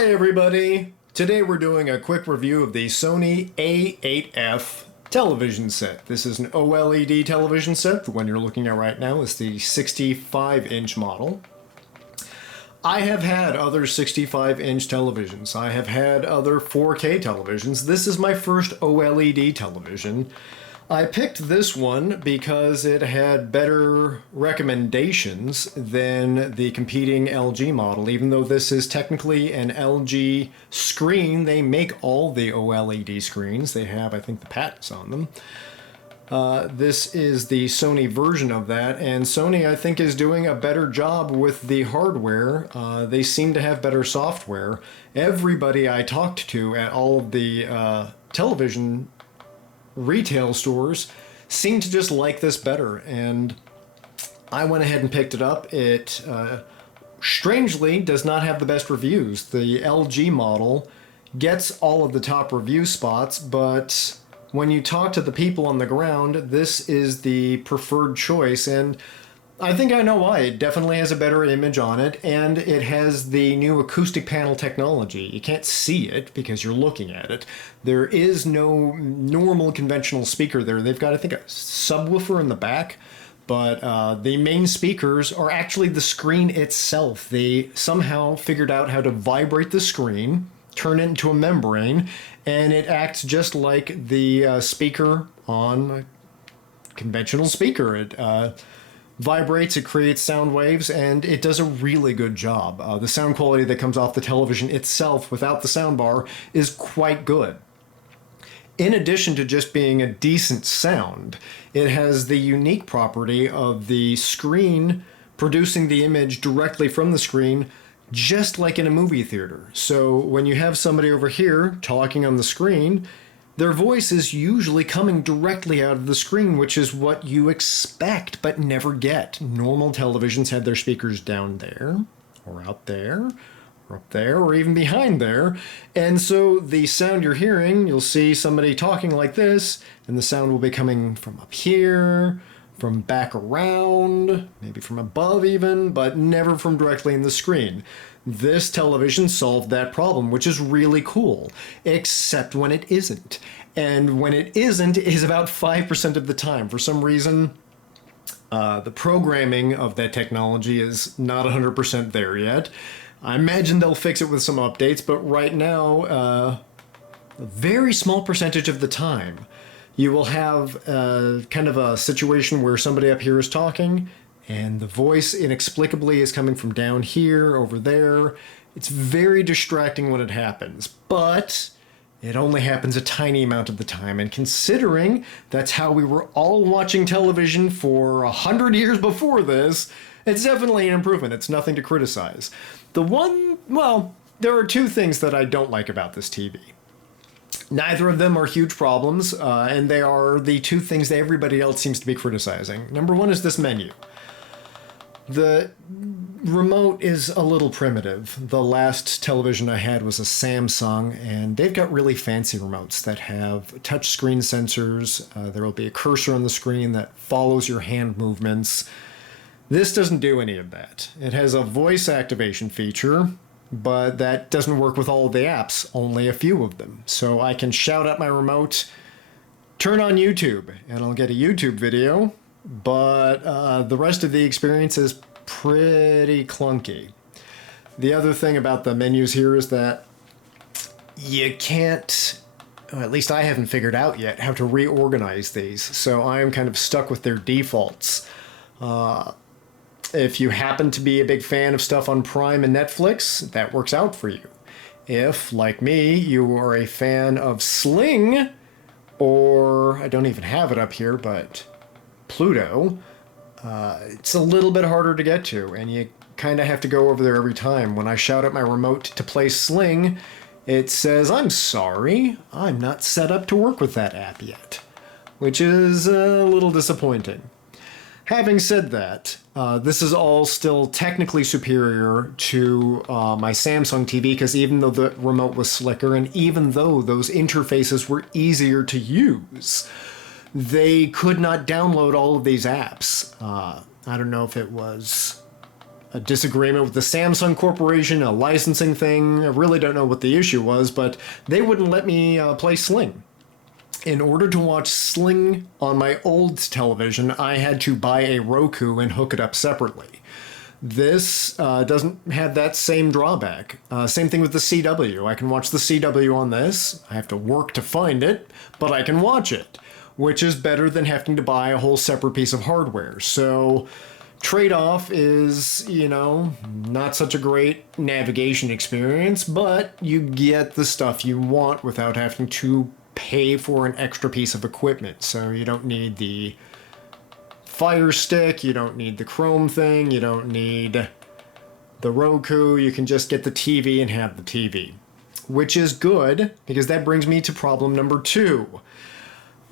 Hey everybody! Today we're doing a quick review of the Sony A8F television set. This is an OLED television set. The one you're looking at right now is the 65-inch model. I have had other 65-inch televisions. I have had other 4K televisions. This is my first OLED television. I picked this one because it had better recommendations than the competing LG model. Even though this is technically an LG screen, they make all the OLED screens. They have, I think, the patents on them. This is the Sony version of that, and Sony, I think, is doing a better job with the hardware. They seem to have better software. Everybody I talked to at all of the television retail stores seem to just like this better, and I went ahead and picked it up. It strangely does not have the best reviews. The LG model gets all of the top review spots, but when you talk to the people on the ground, this is the preferred choice, and I think I know why. It definitely has a better image on it, and it has the new acoustic panel technology. You can't see it because you're looking at it. There is no normal conventional speaker there. They've got, I think, a subwoofer in the back, but the main speakers are actually the screen itself. They somehow figured out how to vibrate the screen, turn it into a membrane, and it acts just like the speaker on a conventional speaker. It vibrates, it creates sound waves, and it does a really good job. The sound quality that comes off the television itself without the soundbar is quite good. In addition to just being a decent sound, it has the unique property of the screen producing the image directly from the screen, just like in a movie theater. So when you have somebody over here talking on the screen, their voice is usually coming directly out of the screen, which is what you expect but never get. Normal televisions have their speakers down there, or out there, or up there, or even behind there. And so the sound you're hearing, you'll see somebody talking like this, and the sound will be coming from up here, from back around, maybe from above even, but never from directly in the screen. This television solved that problem, which is really cool, except when it isn't. And when it isn't is about 5% of the time. For some reason, the programming of that technology is not 100% there yet. I imagine they'll fix it with some updates, but right now, a very small percentage of the time, you will have kind of a situation where somebody up here is talking, and the voice inexplicably is coming from down here, over there. It's very distracting when it happens, but it only happens a tiny amount of the time. And considering that's how we were all watching television for 100 years before this, it's definitely an improvement. It's nothing to criticize. There are two things that I don't like about this TV. Neither of them are huge problems, and they are the two things that everybody else seems to be criticizing. Number one is this menu. The remote is a little primitive. The last television I had was a Samsung, and they've got really fancy remotes that have touch screen sensors. There will be a cursor on the screen that follows your hand movements. This doesn't do any of that. It has a voice activation feature, but that doesn't work with all of the apps, only a few of them. So I can shout at my remote, turn on YouTube, and I'll get a YouTube video, but the rest of the experience is pretty clunky. The other thing about the menus here is that you can't, or at least I haven't figured out yet, how to reorganize these, so I'm kind of stuck with their defaults. If you happen to be a big fan of stuff on Prime and Netflix, that works out for you. If, like me, you are a fan of Sling, or I don't even have it up here, but Pluto, it's a little bit harder to get to, and you kind of have to go over there every time. When I shout at my remote to play Sling, it says, "I'm sorry, I'm not set up to work with that app yet," which is a little disappointing. Having said that, this is all still technically superior to my Samsung TV, because even though the remote was slicker, and even though those interfaces were easier to use, they could not download all of these apps. I don't know if it was a disagreement with the Samsung Corporation, a licensing thing. I really don't know what the issue was, but they wouldn't let me play Sling. In order to watch Sling on my old television, I had to buy a Roku and hook it up separately. This doesn't have that same drawback. Same thing with the CW. I can watch the CW on this. I have to work to find it, but I can watch it, which is better than having to buy a whole separate piece of hardware. So trade-off is, not such a great navigation experience, but you get the stuff you want without having to pay for an extra piece of equipment. So you don't need the Fire Stick, you don't need the Chrome thing, you don't need the Roku, you can just get the TV and have the TV. Which is good, because that brings me to problem number 2.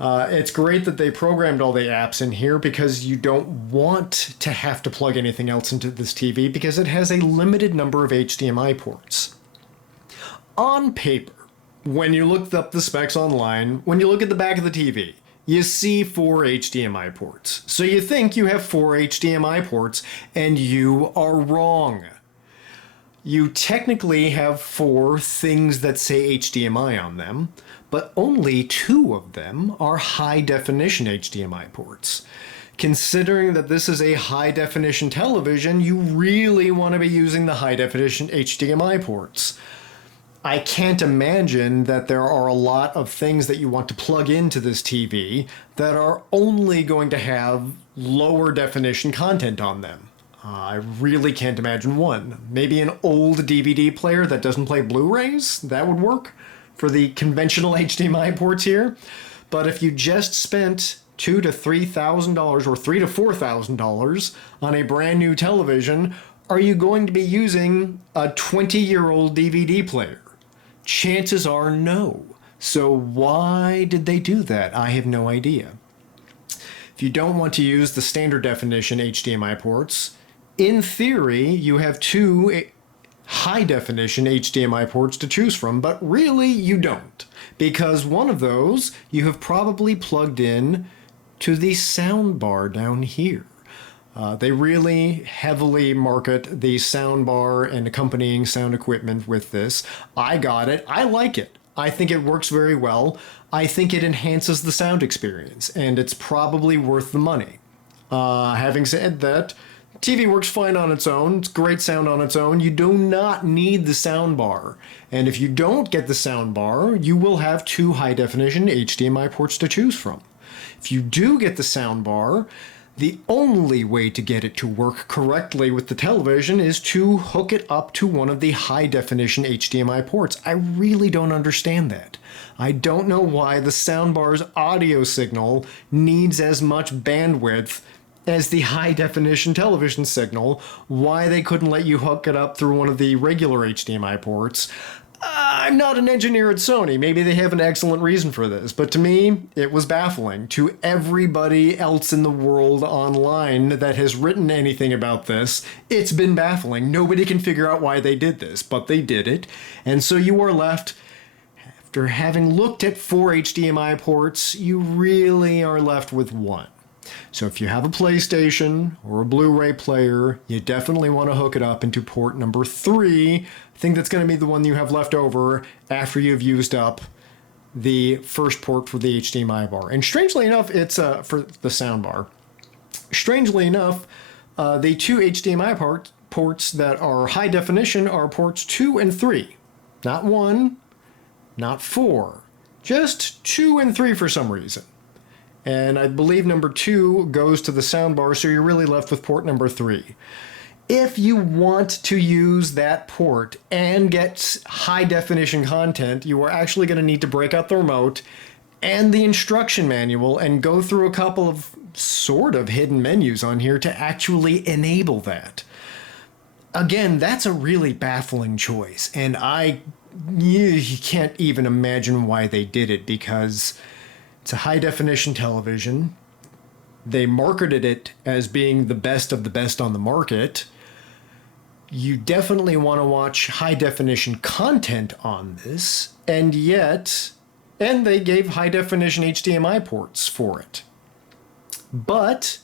It's great that they programmed all the apps in here because you don't want to have to plug anything else into this TV because it has a limited number of HDMI ports. On paper, when you look up the specs online, when you look at the back of the TV, you see 4 HDMI ports. So you think you have 4 HDMI ports, and you are wrong. You technically have 4 things that say HDMI on them, but only 2 of them are high-definition HDMI ports. Considering that this is a high-definition television, you really want to be using the high-definition HDMI ports. I can't imagine that there are a lot of things that you want to plug into this TV that are only going to have lower definition content on them. I really can't imagine one. Maybe an old DVD player that doesn't play Blu-rays? That would work for the conventional HDMI ports here. But if you just spent $2,000 to $3,000 or $3,000 to $4,000 on a brand new television, are you going to be using a 20-year-old DVD player? Chances are no. So why did they do that? I have no idea. If you don't want to use the standard definition HDMI ports, in theory, you have 2 high definition HDMI ports to choose from, but really you don't. Because one of those you have probably plugged in to the sound bar down here. They really heavily market the sound bar and accompanying sound equipment with this. I got it. I like it. I think it works very well. I think it enhances the sound experience, and it's probably worth the money. Having said that, TV works fine on its own. It's great sound on its own. You do not need the sound bar. And if you don't get the sound bar, you will have 2 high-definition HDMI ports to choose from. If you do get the sound bar, the only way to get it to work correctly with the television is to hook it up to one of the high-definition HDMI ports. I really don't understand that. I don't know why the soundbar's audio signal needs as much bandwidth as the high-definition television signal, why they couldn't let you hook it up through one of the regular HDMI ports. I'm not an engineer at Sony. Maybe they have an excellent reason for this, but to me, it was baffling. To everybody else in the world online that has written anything about this, it's been baffling. Nobody can figure out why they did this, but they did it. And so you are left, after having looked at 4 HDMI ports, you really are left with 1. So if you have a PlayStation or a Blu-ray player, you definitely want to hook it up into port number 3. I think that's going to be the one you have left over after you've used up the first port for the HDMI bar. And strangely enough, it's for the sound bar. Strangely enough, the 2 HDMI ports that are high definition are ports 2 and 3. Not 1, not 4. Just 2 and 3 for some reason. And I believe number 2 goes to the soundbar, so you're really left with port number 3. If you want to use that port and get high-definition content, you are actually going to need to break out the remote and the instruction manual and go through a couple of sort of hidden menus on here to actually enable that. Again, that's a really baffling choice, and you can't even imagine why they did it, because it's a high-definition television. They marketed it as being the best of the best on the market. You definitely want to watch high-definition content on this, and they gave high-definition HDMI ports for it. But,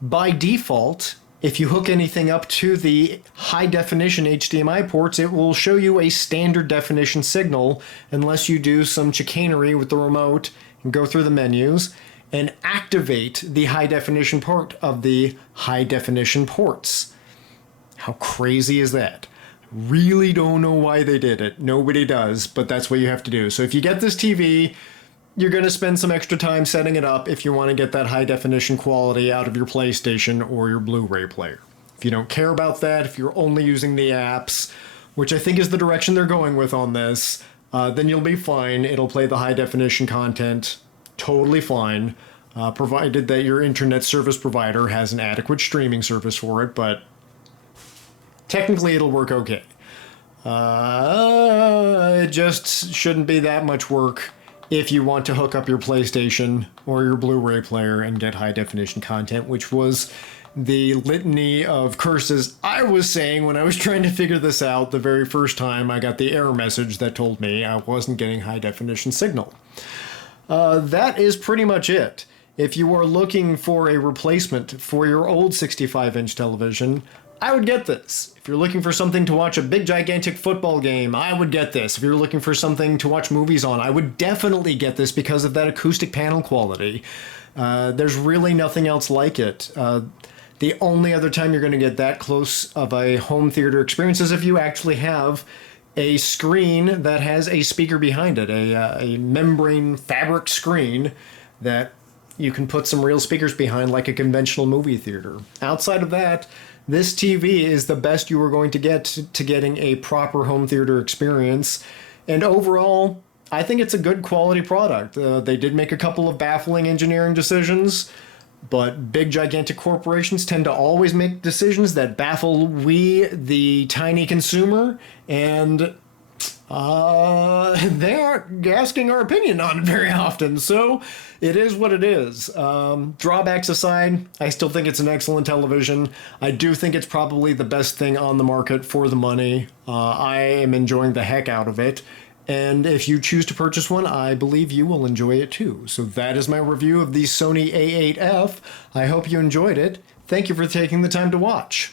by default, If you hook anything up to the high definition HDMI ports, it will show you a standard definition signal unless you do some chicanery with the remote and go through the menus and activate the high definition port of the high definition ports. How crazy is that? Really don't know why they did it. Nobody does, but that's what you have to do. So if you get this TV, you're going to spend some extra time setting it up if you want to get that high definition quality out of your PlayStation or your Blu-ray player. If you don't care about that, if you're only using the apps, which I think is the direction they're going with on this, then you'll be fine. It'll play the high definition content totally fine, provided that your internet service provider has an adequate streaming service for it, but technically it'll work okay. It just shouldn't be that much work if you want to hook up your PlayStation or your Blu-ray player and get high definition content, which was the litany of curses I was saying when I was trying to figure this out the very first time I got the error message that told me I wasn't getting high definition signal. That is pretty much it. If you are looking for a replacement for your old 65-inch television, I would get this. If you're looking for something to watch a big gigantic football game, I would get this. If you're looking for something to watch movies on, I would definitely get this because of that acoustic panel quality. There's really nothing else like it. The only other time you're going to get that close of a home theater experience is if you actually have a screen that has a speaker behind it, a membrane fabric screen that you can put some real speakers behind like a conventional movie theater. Outside of that, this TV is the best you are going to get to getting a proper home theater experience. And overall, I think it's a good quality product. They did make a couple of baffling engineering decisions, but big gigantic corporations tend to always make decisions that baffle we, the tiny consumer, and they aren't asking our opinion on it very often, so it is what it is. Drawbacks aside, I still think it's an excellent television. I do think it's probably the best thing on the market for the money. I am enjoying the heck out of it, and if you choose to purchase one, I believe you will enjoy it too. So that is my review of the Sony A8F. I hope you enjoyed it. Thank you for taking the time to watch.